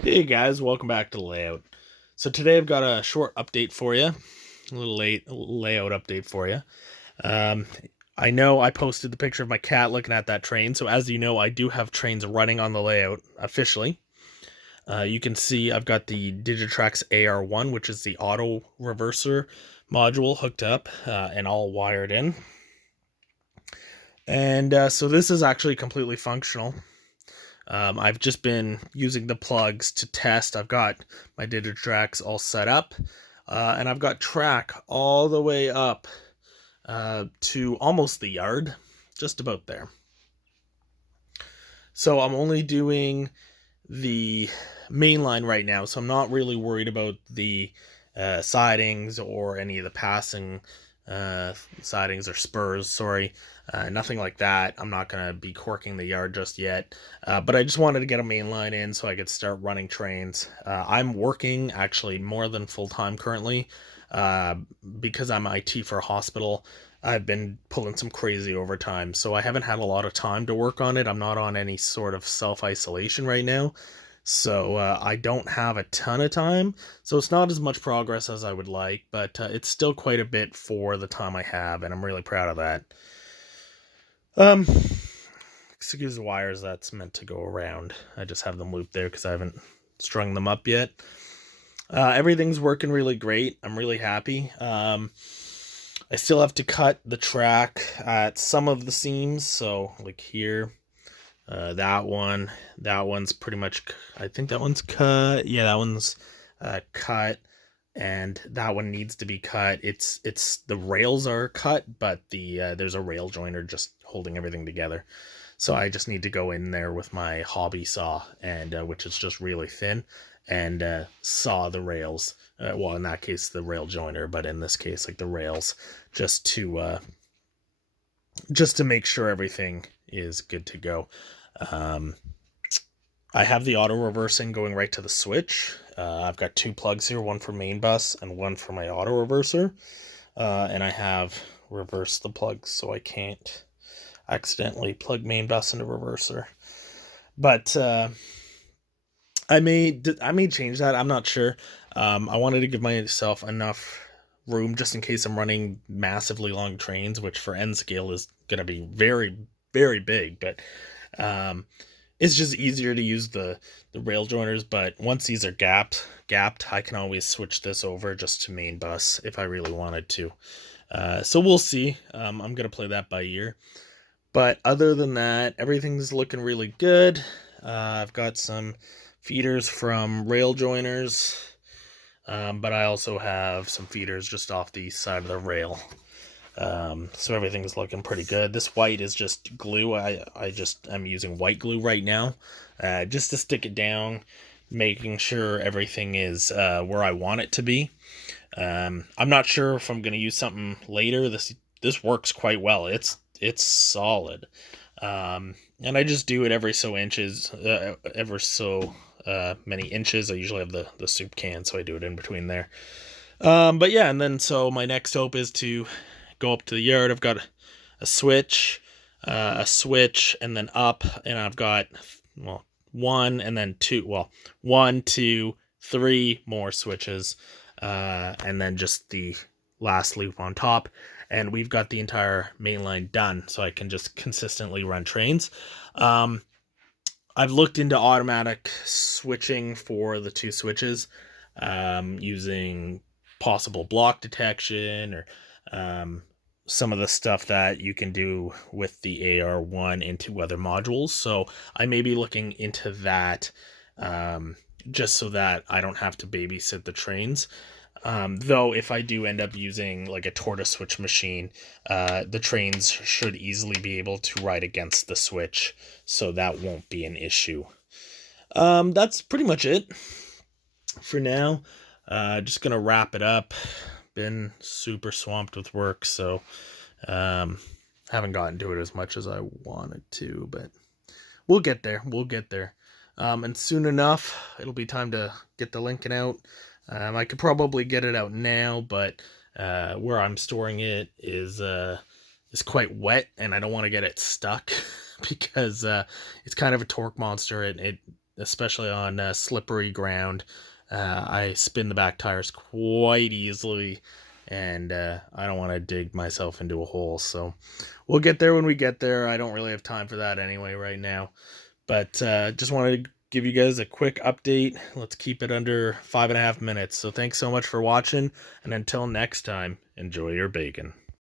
Hey guys, welcome back to Layout. So today I've got a short update for you, a little late layout update for you. Um, I know I posted the picture of my cat looking at that train, so as you know, I do have trains running on the layout officially. You can see I've got the Digitrax AR1, which is the auto reverser module hooked up and all wired in. And so this is actually completely functional. I've just been using the plugs to test. I've got my data tracks all set up, and I've got track all the way up to almost the yard, just about there. So I'm only doing the main line right now, so I'm not really worried about the sidings or any of the passing sidings or spurs. Sorry, nothing like that. I'm not gonna be corking the yard just yet, but I just wanted to get a main line in so I could start running trains. I'm working actually more than full time currently uh, because I'm IT for a hospital. I've been pulling some crazy overtime, so I haven't had a lot of time to work on it. I'm not on any sort of self isolation right now, so I don't have a ton of time. So it's not as much progress as I would like, but it's still quite a bit for the time I have, and I'm really proud of that. Um, Excuse the wires that's meant to go around. I just have them looped there because I haven't strung them up yet. Everything's working really great. I'm really happy. I still have to cut the track at some of the seams, so like here, that one's pretty much. I think that one's cut. Yeah, that one's cut, and that one needs to be cut. It's the rails are cut, but there's a rail joiner just holding everything together. So I just need to go in there with my hobby saw, and which is just really thin, and saw the rails. Well, in that case, the rail joiner, but in this case, like the rails, just to make sure everything is good to go. Um, I have the auto reversing going right to the switch. I've got two plugs here, one for main bus and one for my auto reverser. And I have reversed the plugs so I can't accidentally plug main bus into reverser. But I may change that. I'm not sure. I wanted to give myself enough room just in case I'm running massively long trains, which for N scale is going to be very, very big. But it's just easier to use the rail joiners. But once these are gapped, I can always switch this over just to main bus if I really wanted to. So we'll see. I'm gonna play that by ear. But other than that, everything's looking really good. I've got some feeders from rail joiners, but I also have some feeders just off the side of the rail. So everything's looking pretty good. This white is just glue. I'm using white glue right now, just to stick it down, making sure everything is where I want it to be. I'm not sure if I'm gonna use something later. This works quite well. It's solid. And I just do it every so inches, ever so many inches. I usually have the soup can, so I do it in between there. But yeah, and then so my next hope is to go up to the yard. I've got a switch, and then up, and I've got one and then two. Well, one, two, three more switches, and then just the last loop on top. And we've got the entire main line done, so I can just consistently run trains. I've looked into automatic switching for the two switches, using possible block detection or some of the stuff that you can do with the AR1 into other modules. So I may be looking into that, just so that I don't have to babysit the trains. Though if I do end up using like a tortoise switch machine, the trains should easily be able to ride against the switch, so that won't be an issue. That's pretty much it for now. Just gonna wrap it up. Been super swamped with work, so haven't gotten to it as much as I wanted to, but we'll get there. We'll get there. And soon enough, it'll be time to get the Lincoln out. I could probably get it out now, but where I'm storing it is quite wet, and I don't want to get it stuck because it's kind of a torque monster. It especially on slippery ground. I spin the back tires quite easily, and I don't want to dig myself into a hole. So we'll get there when we get there. I don't really have time for that anyway right now. But just wanted to give you guys a quick update. Let's keep it under 5.5 minutes. So thanks so much for watching, and until next time, enjoy your bacon.